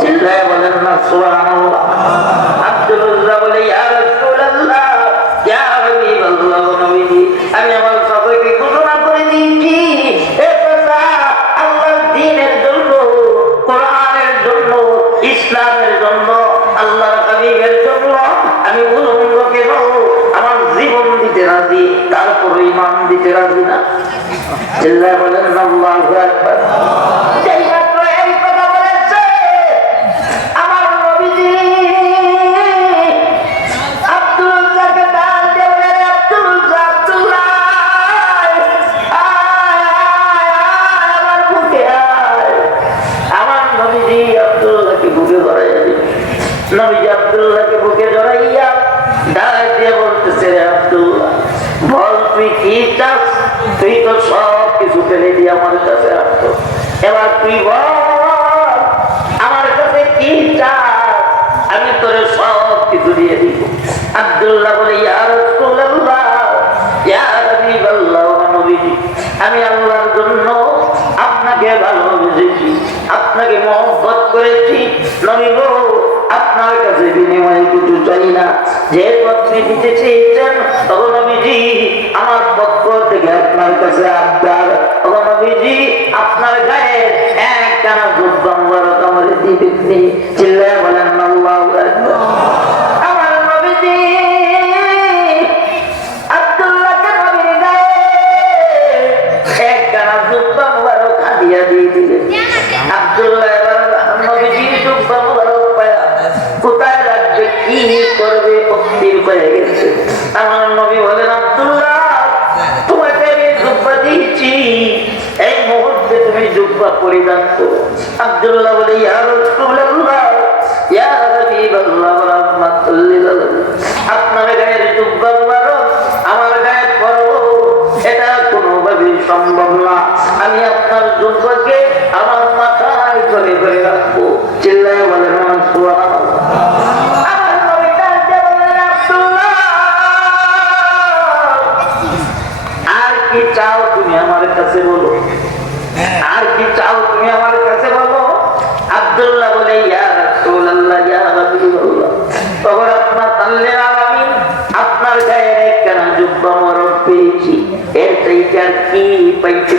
চিল্লায় বলেন না সুবহানাল্লাহ। আব্দুল উজ্জা বলে ইয়া রাসূলুল্লাহ, ইয়া হাবিবাল্লাহ, নবীজি আমি আমার সবাইকে ঘোষণা করে দিয়েছি, হে বান্দা, আল্লাহর দ্বীনের জন্য, কোরআনের জন্য, ইসলামের জন্য, আল্লাহর হাবিবের জন্য আমি উলঙ্গ কেন আমার জীবন দিতে রাজি, তারপর ঈমান দিতে রাজি না। চিল্লায় বলেন আল্লাহু আকবার। নবীজি আব্দুল্লাহকে বুকে জড়াইয়া ডাক দিয়ে বলতেছে, রে আব্দুল্লাহ, বল তুই কি চাস? তুই তো সব কিছু ফেলে দিয়ে আমার কাছে আসতো, এবার তুই বল আমার কাছে কি চাস, আমি তোরে সব কিছু দিয়ে দিব। আব্দুল্লাহ বলে ইয়া রাসূলুল্লাহ, ইয়া হাবিবাল্লাহ, নবীজি আমি আল্লাহর জন্য আপনাকে ভালোবেসেছি, আপনাকে মহব্বত করেছি, নবী গো আপনার কাছে বিনিময়ে কিছু চাই না, যেহেতু আপনি দিতে চেয়েছেন, তখন নবীজি আমার পক্ষ থেকে আপনার কাছে আবদার, তখন নবীজি আপনার গায়ে একখানা জুব্বা মুবারক আমার দিবেন। চিল্লায় বলেন আল্লাহু আকবার। আমার নবীজি আব্দুল্লাহকে নবীর গায়ে একখানা জুব্বা মুবারক হাদিয়া দিয়ে দিলেন। আব্দুল্লাহ এবার নবীজির জুব্বা মুবারক কোথায় রাখবে, কি করবে, অস্থির হয়ে গেছে। আমার নবী বলেন, আব্দুল্লাহ তোমাকে আমি জুব্বা দিয়েছি, এই মুহূর্তে তুমি জুব্বা পরিধান করো। আব্দুল্লাহ বলে ইয়া রাসূলুল্লাহ, ইয়া হাবিবাল্লাহ, রাহমাতুল লিল আলামিন, আপনার গায়ের জুব্বা মুবারক আমার গায়ে পরব, এটা কোনোভাবেই সম্ভব না। আমি আপনার জুব্বাকে আমার মাথায় করে ধরে রাখবো। চিল্লায় বলেন সুবহানাল্লাহ। চাও তুমি আমার কাছে বলো, আর কি চাও তুমি আমার কাছে বলো। আব্দুল্লাহ বলে ইয়া রাসূলুল্লাহ, ইয়া হাবিবাল্লাহ, তখন আপনার আল্লাহর আলামিন আপনার গায়ে একখানা জুব্বা মুবারক পেয়েছি, এর চাইতে আর কি পাইতে